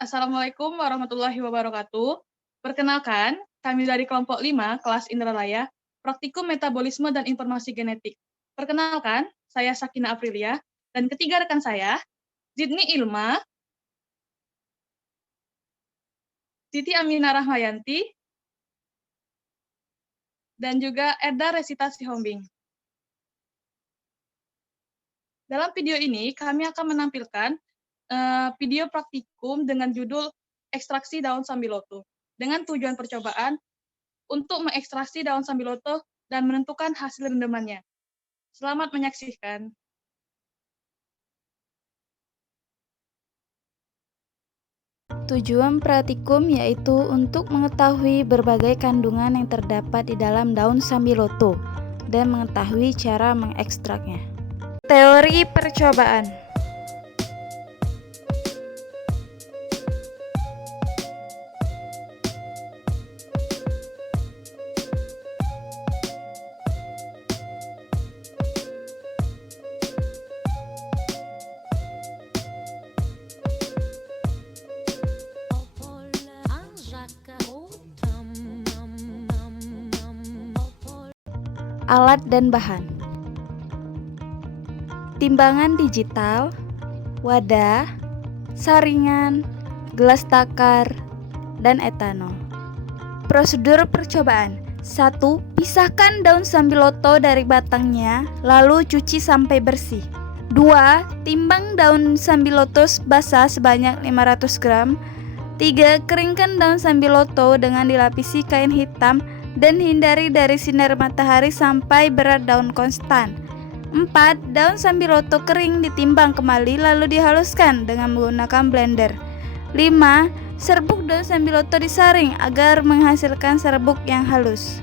Assalamualaikum warahmatullahi wabarakatuh. Perkenalkan, kami dari kelompok 5, kelas Indralaya, Praktikum Metabolisme dan Informasi Genetik. Perkenalkan, saya Sakina Aprilia, dan ketiga rekan saya, Zidni Ilma, Siti Aminah Rahmayanti, dan juga Eda Resita Sihombing. Dalam video ini, kami akan menampilkan video praktikum dengan judul Ekstraksi Daun Sambiloto, dengan tujuan percobaan untuk mengekstraksi daun sambiloto dan menentukan hasil rendemannya. Selamat menyaksikan. Tujuan praktikum yaitu untuk mengetahui berbagai kandungan yang terdapat di dalam daun sambiloto dan mengetahui cara mengekstraknya. Teori percobaan. Alat dan bahan: timbangan digital, wadah, saringan, gelas takar, dan etanol. Prosedur percobaan: 1. Pisahkan daun sambiloto dari batangnya, lalu cuci sampai bersih. 2. Timbang daun sambiloto basah sebanyak 500 gram. 3. Keringkan daun sambiloto dengan dilapisi kain hitam dan hindari dari sinar matahari sampai berat daun konstan. 4. Daun sambiloto kering ditimbang kembali lalu dihaluskan dengan menggunakan blender. 5. Serbuk daun sambiloto disaring agar menghasilkan serbuk yang halus.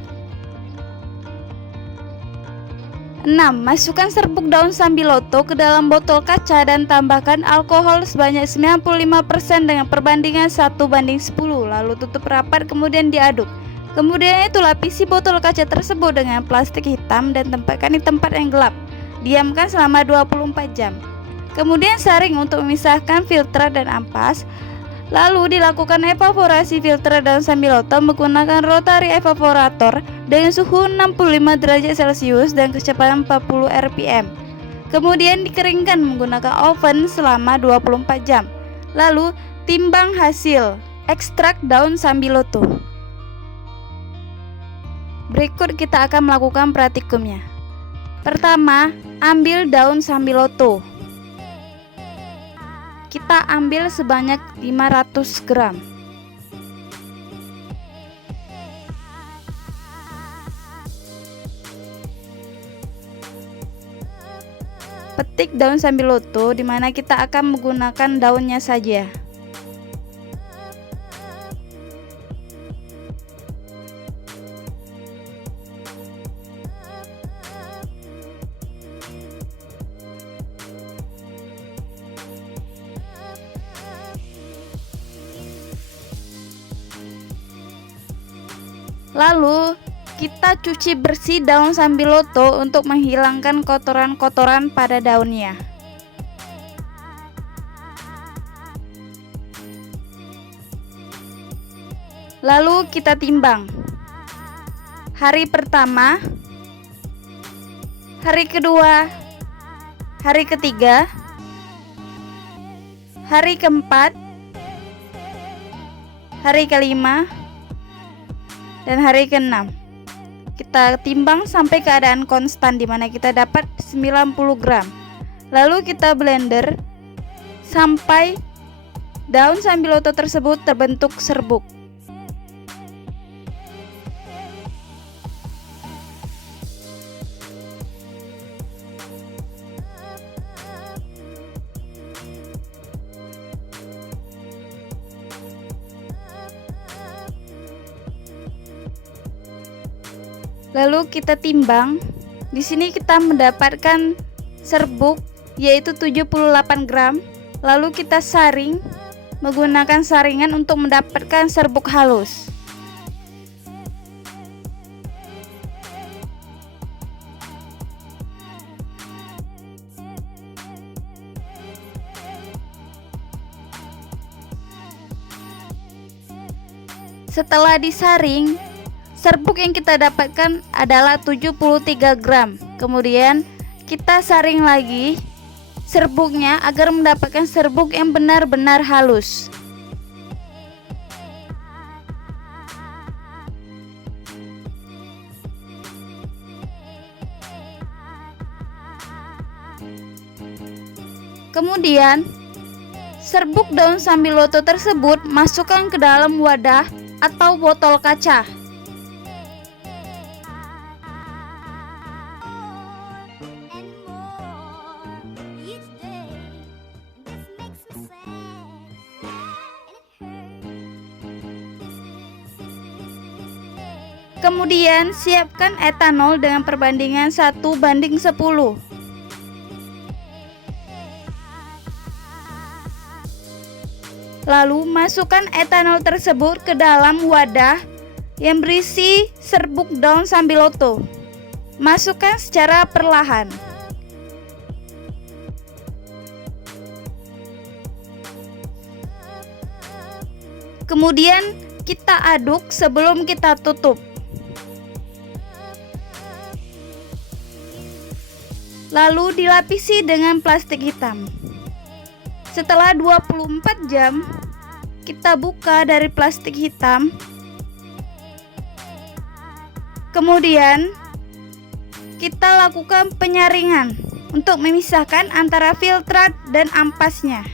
6. Masukkan serbuk daun sambiloto ke dalam botol kaca dan tambahkan alkohol sebanyak 95% dengan perbandingan 1:10, lalu tutup rapat kemudian diaduk. Kemudian itu lapisi botol kaca tersebut dengan plastik hitam dan tempatkan di tempat yang gelap. Diamkan selama 24 jam. Kemudian saring untuk memisahkan filter dan ampas. Lalu dilakukan evaporasi filter daun sambiloto menggunakan rotary evaporator dengan suhu 65 derajat Celcius dan kecepatan 40 rpm. Kemudian dikeringkan menggunakan oven selama 24 jam. Lalu timbang hasil ekstrak daun sambiloto. Berikut kita akan melakukan praktikumnya. Pertama, ambil daun sambiloto. Kita ambil sebanyak 500 gram. Petik daun sambiloto di mana kita akan menggunakan daunnya saja. Lalu kita cuci bersih daun sambiloto untuk menghilangkan kotoran-kotoran pada daunnya. Lalu kita timbang. Hari pertama, hari kedua, hari ketiga, hari keempat, hari kelima, dan hari ke-6. Kita timbang sampai keadaan konstan di mana kita dapat 90 gram. Lalu kita blender sampai daun sambiloto tersebut terbentuk serbuk. Lalu kita timbang. Di sini kita mendapatkan serbuk yaitu 78 gram. Lalu kita saring menggunakan saringan untuk mendapatkan serbuk halus. Setelah disaring, serbuk yang kita dapatkan adalah 73 gram. Kemudian kita saring lagi serbuknya agar mendapatkan serbuk yang benar-benar halus. Kemudian, serbuk daun sambiloto tersebut masukkan ke dalam wadah atau botol kaca. Kemudian, siapkan etanol dengan perbandingan 1:10. Lalu masukkan etanol tersebut ke dalam wadah yang berisi serbuk daun sambiloto. Masukkan secara perlahan. Kemudian kita aduk sebelum kita tutup. Lalu dilapisi dengan plastik hitam. Setelah 24 jam, kita buka dari plastik hitam. Kemudian, kita lakukan penyaringan untuk memisahkan antara filtrat dan ampasnya.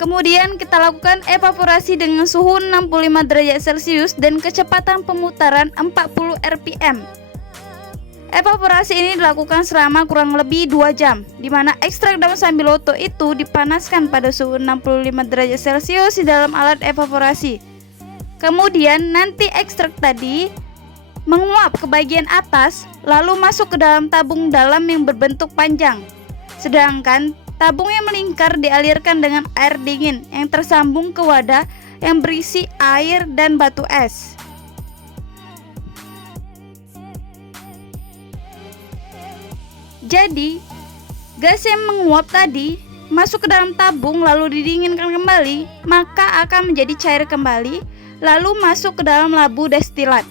Kemudian kita lakukan evaporasi dengan suhu 65 derajat Celcius dan kecepatan pemutaran 40 rpm. Evaporasi ini dilakukan selama kurang lebih 2 jam, di mana ekstrak daun sambiloto itu dipanaskan pada suhu 65 derajat Celcius di dalam alat evaporasi. Kemudian nanti ekstrak tadi menguap ke bagian atas, lalu masuk ke dalam tabung dalam yang berbentuk panjang. Sedangkan tabung yang melingkar dialirkan dengan air dingin yang tersambung ke wadah yang berisi air dan batu es. Jadi, gas yang menguap tadi masuk ke dalam tabung lalu didinginkan kembali, maka akan menjadi cair kembali, lalu masuk ke dalam labu destilat.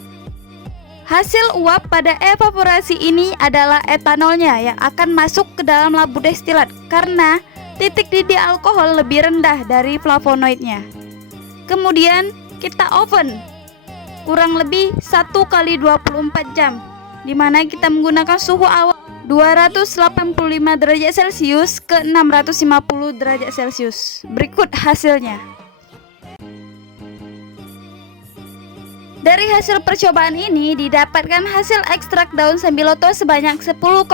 Hasil uap pada evaporasi ini adalah etanolnya yang akan masuk ke dalam labu destilat karena titik didih alkohol lebih rendah dari flavonoidnya. Kemudian kita oven kurang lebih 1 kali 24 jam, di mana kita menggunakan suhu awal 285 derajat Celcius ke 650 derajat Celcius. Berikut hasilnya. Dari hasil percobaan ini didapatkan hasil ekstrak daun sambiloto sebanyak 10,39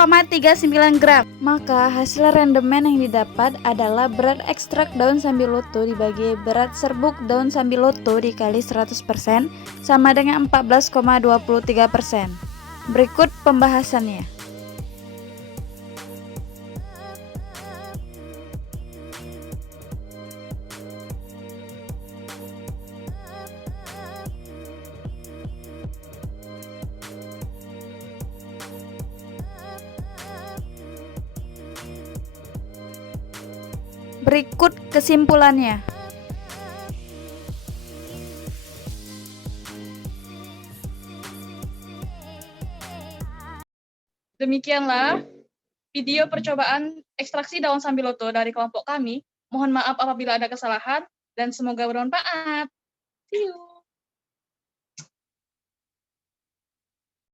gram. Maka hasil rendemen yang didapat adalah berat ekstrak daun sambiloto dibagi berat serbuk daun sambiloto dikali 100% sama dengan 14,23%. Berikut pembahasannya. Berikut kesimpulannya. Demikianlah video percobaan ekstraksi daun sambiloto dari kelompok kami. Mohon maaf apabila ada kesalahan dan semoga bermanfaat. See you.